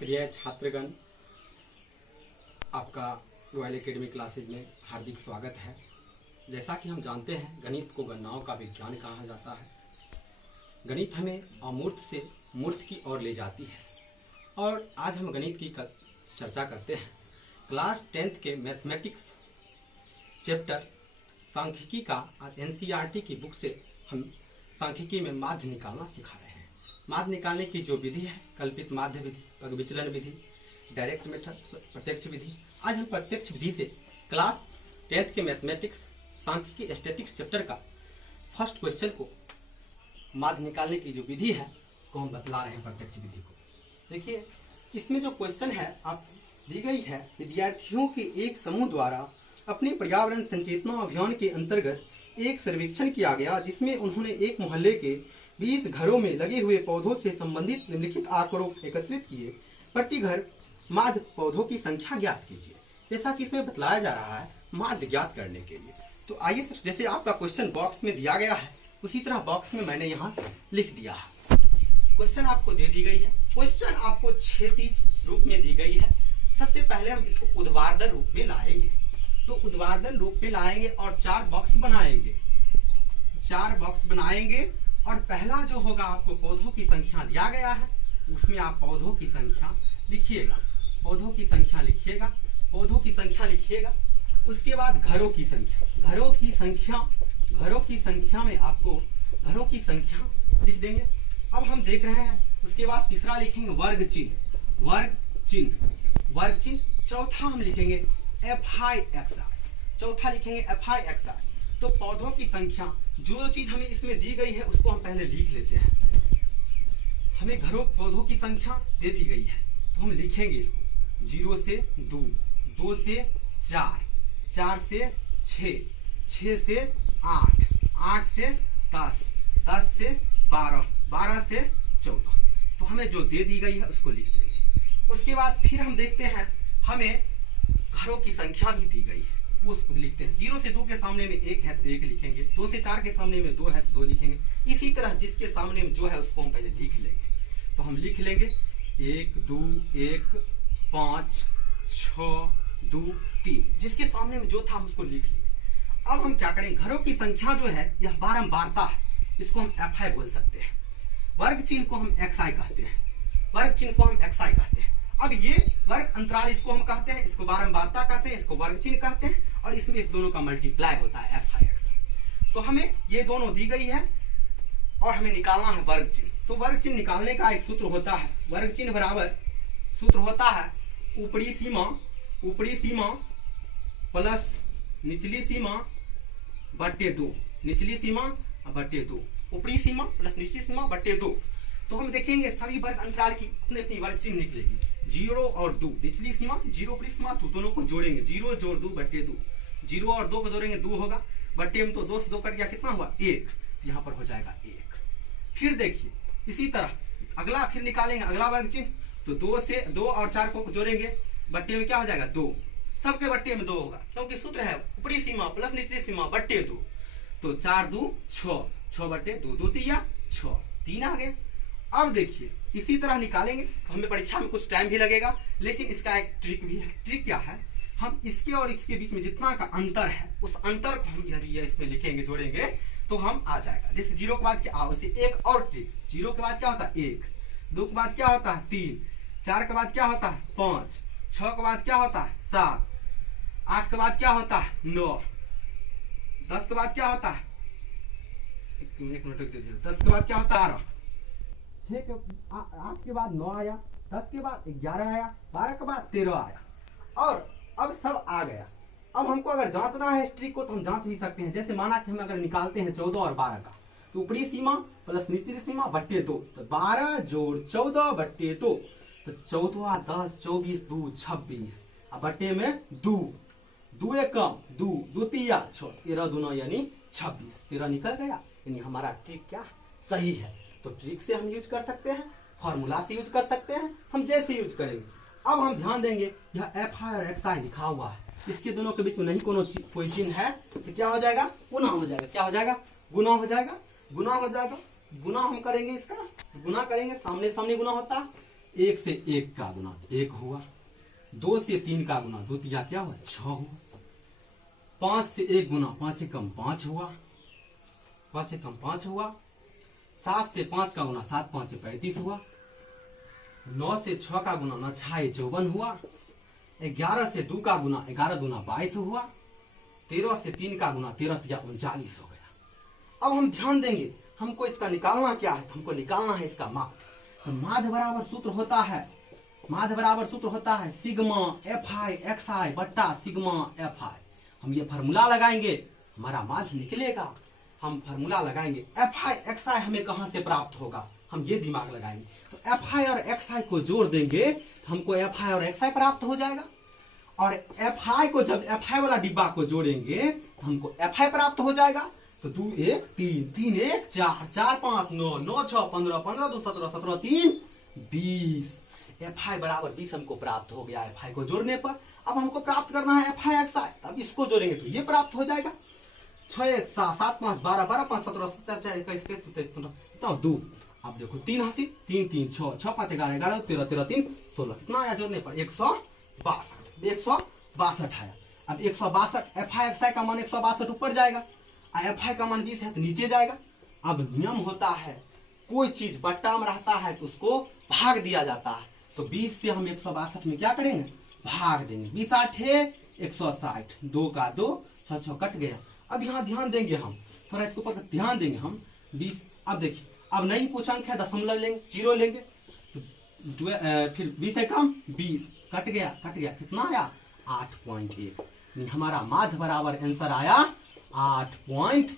प्रिय छात्रगण, आपका royal academy classes में हार्दिक स्वागत है। जैसा कि हम जानते हैं, गणित को गणनाओं का विज्ञान कहा जाता है। गणित हमें अमूर्त से मूर्त की ओर ले जाती है और आज हम गणित की चर्चा करते हैं। क्लास 10th के मैथमेटिक्स चैप्टर सांख्यिकी का आज एनसीईआरटी की बुक से हम सांख्यिकी में माध्य निकालना सिखा रहे हैं। माध्य निकालने की जो विधि है, कल्पित माध्य विधि, पग विचलन विधि, डायरेक्ट मेथड, प्रत्यक्ष विधि। आज हम प्रत्यक्ष विधि से क्लास 10th के मैथमेटिक्स सांख्यिकी स्टैटिक्स चैप्टर का फर्स्ट क्वेश्चन को माध्य निकालने की जो विधि है उसको हम बतला रहे हैं। प्रत्यक्ष विधि को देखिए, इसमें जो क्वेश्चन है आप दी गई है, विद्यार्थियों के एक समूह द्वारा अपने पर्यावरण संचेतना अभियान के अंतर्गत एक सर्वेक्षण किया गया, जिसमें उन्होंने एक मोहल्ले के 20 घरों में लगे हुए पौधों से संबंधित निम्नलिखित आंकड़ों एकत्रित किए। प्रति घर माध्य पौधों की संख्या ज्ञात कीजिए। जैसा कि इसमें बतलाया जा रहा है माध्य ज्ञात करने के लिए, तो आइए सर, जैसे आपका क्वेश्चन बॉक्स में दिया गया है उसी तरह बॉक्स में मैंने यहाँ लिख दिया है। क्वेश्चन आपको दे दी गई है। क्वेश्चन आपको क्षैतिज रूप में दी गई है। सबसे पहले हम इसको ऊर्ध्वाधर रूप में लाएंगे, तो ऊर्ध्वाधर रूप में लाएंगे और 4 बॉक्स बनाएंगे। 4 बॉक्स बनाएंगे और पहला जो होगा, आपको पौधों की संख्या दिया गया है, उसमें आप पौधों की संख्या लिखिएगा। पौधों की संख्या लिखिएगा, पौधों की संख्या लिखिएगा। उसके बाद घरों की संख्या, घरों की संख्या में आपको घरों की संख्या लिख देंगे। अब हम देख रहे हैं, उसके बाद तीसरा लिखेंगे वर्ग चिन्ह, वर्ग चिन्ह, वर्ग चिन्ह। चौथा हम लिखेंगे FIXI, चौथा लिखेंगे FIXI। तो पौधों की संख्या, जो चीज हमें इसमें दी गई है उसको हम पहले लिख लेते हैं। हमें घरों पौधों की संख्या दे दी गई है, तो हम लिखेंगे इसको 0 से 2, 2 से 4, 4 से 6, 6 से 8, 8 से 10, 10 से 12, 12 से 14। तो हमें जो दे दी गई है उसको लिख देंगे। उसके बाद फिर हम देखते हैं, हमें घरों की संख्या भी दी गई है, उसको लिखते हैं। 0 से 2 के सामने में 1 है तो 1 लिखेंगे, 2 से 4 के सामने में 2 है तो 2 लिखेंगे। इसी तरह जिसके सामने में जो है उसको हम पहले लिख लेंगे। तो हम लिख लेंगे 1 2 1 5 6 2 3, जिसके सामने में जो था हम उसको लिख लिए। अब हम क्या करें, घरों की संख्या जो है यह बारंबारता है, इसको हम FI बोल सकते हैं। वर्ग चिन्ह को हम XI कहते हैं, वर्ग चिन्ह को हम XI कहते हैं। अब ये वर्ग अंतराल इसको हम कहते हैं, इसको बारंबारता कहते हैं, इसको वर्ग चिन्ह कहते हैं, और इसमें इस दोनों का मल्टीप्लाई होता है FIXI। तो हमें ये दोनों दी गई है और हमें निकालना है वर्ग चिन्ह। तो वर्ग चिन्ह निकालने का एक सूत्र होता है, वर्ग चिन्ह बराबर सूत्र होता है ऊपरी सीमा प्लस निचली सीमा बट्टे 2, निचली सीमा बट्टे 2, ऊपरी सीमा प्लस निचली सीमा बट्टे 2। तो हम देखेंगे सभी वर्ग अंतराल की अपनी अपनी वर्ग चिन्ह निकलेगी। 0 और 2, निचली सीमा 0, ऊपरी सीमा, तो दोनों को जोड़ेंगे, 0 जोड़ 2 बट्टे 2, 0 और 2 को जोड़ेंगे 2 होगा, बट्टे में तो 2 से 2 कट गया, कितना हुआ 1, तो यहाँ पर हो जाएगा 1। फिर देखिए इसी तरह अगला फिर निकालेंगे अगला वर्ग चिन्ह, तो 2 और 4 को जोड़ेंगे, बट्टे में क्या हो जाएगा 2, सबके बट्टे में 2 होगा, क्योंकि सूत्र है ऊपरी सीमा प्लस निचली सीमा बट्टे 2। तो 4 2 6, 6 बट्टे 2, 2 तिया 6, 3 आ गए। अब देखिए इसी तरह निकालेंगे, हमें परीक्षा में कुछ टाइम भी लगेगा, लेकिन इसका एक ट्रिक भी है। ट्रिक क्या है, हम इसके और इसके बीच में जितना का अंतर है उस अंतर को हम यदि इसमें लिखेंगे, जोड़ेंगे, तो हम आ जाएगा। जैसे 0 के बाद क्या, वैसे एक और ट्रिक, 0 के बाद क्या होता है 1, 2 के बाद क्या होता है 3, 4 के बाद क्या होता है 5, 6 के बाद क्या होता है 7, 8 के बाद क्या होता है 9, 10 के बाद क्या होता है, एक मिनट रुक दीजिए, 10 के बाद क्या होता है 8 के बाद 9 आया, 10 के बाद 11 आया, 12 के बाद 13 आया, और अब सब आ गया। अब हमको अगर जांचना है इस ट्रिक को तो हम जांच भी सकते हैं। जैसे माना कि हम अगर निकालते हैं 14 और 12 का, तो ऊपरी सीमा प्लस निचली सीमा बट्टे 2, तो 12 जोड़ 14 बट्टे 2, तो 14 10 24 2 26, अब बट्टे में 2, 2 एक कम 2, 2 तिया 6, 13 दूना यानी 26, 13 निकल गया। यानी हमारा ट्रिक क्या सही है। तो ट्रिक से हम यूज कर सकते हैं, फॉर्मूला से यूज कर सकते हैं, हम जैसे यूज करेंगे। अब हम ध्यान देंगे यह FI और XI लिखा हुआ है, इसके दोनों के बीच में नहीं कोई चिन्ह है, तो क्या हो जाएगा, गुना हो जाएगा। क्या हो जाएगा, गुना हो जाएगा, गुना हो जाएगा। गुना हम करेंगे, इसका गुना करेंगे, सामने सामने गुना होता है, 1 से 1 का गुना 1 हुआ, 2 से 3 का गुना 2 तिया क्या हुआ 6 हुआ, 5 से 1 गुना 5 एकम 5 हुआ, 5 एकम 5 हुआ, 7 से 5 का गुना 7 5 35 हुआ, 9 से 6 का गुना 9 6 54 हुआ, 11 से 2 का गुना 11 दूना 22 हुआ, 13 से 3 का गुना 13 तिया 39 हो गया। अब हम ध्यान देंगे, हमको इसका निकालना क्या है, हमको निकालना है इसका माध्य। तो माध्य बराबर सूत्र होता है, माध्य बराबर सूत्र होता है सिग्मा एफ आई एक्स आई बट्टा सिग्मा एफ आई। हम ये फार्मूला लगाएंगे, हमारा माध्य निकलेगा। हम फार्मूला लगाएंगे, एफ आई एक्स आई हमें कहां से प्राप्त होगा, हम ये दिमाग लगाएंगे। तो एफ आई और एक्स आई को जोड़ देंगे, हमको एफ आई और एक्स आई प्राप्त हो जाएगा। और एफ आई को जब एफ आई वाला डिब्बा को जोड़ेंगे तो हमको एफ आई प्राप्त हो जाएगा। तो 2 1 3 3 1 4 4 5 9 9 6 15 15 2 17 17 3 20। एफ आई बराबर 20 हमको प्राप्त हो गया एफ आई को जोड़ने पर। अब हमको प्राप्त करना है एफ आई एक्स आई, तब इसको जोड़ेंगे तो ये प्राप्त हो जाएगा। 6 1 7 7 5 12 12 5 17 17 4 21 21 23 15 कितना 2। अब देखो 3 हासिल 3 3 6 6 5 11 11 13 13 3 16 कितना आया जोड़ने पर 162 आया। अब 162 एफ आई एक्स आई का मान 162 ऊपर जाएगा, एफ आई का मान 20 है तो नीचे जाएगा। अब नियम होता है, कोई चीज बट्टा में रहता है तो उसको भाग दिया जाता है। तो 20 से हम 162 में क्या करेंगे, भाग देंगे। 20 8 है 160, 2 का 2 6 6 कट गया। अब यहाँ ध्यान देंगे, हम थोड़ा इसके ऊपर ध्यान देंगे हम 20। अब देखिए, अब नहीं कुछ अंक है, दशमलव लेंगे, 0 लेंगे तो फिर 20 से कम 20 कट गया कितना आया 8.1। हमारा माध्य बराबर आंसर आया 8.1।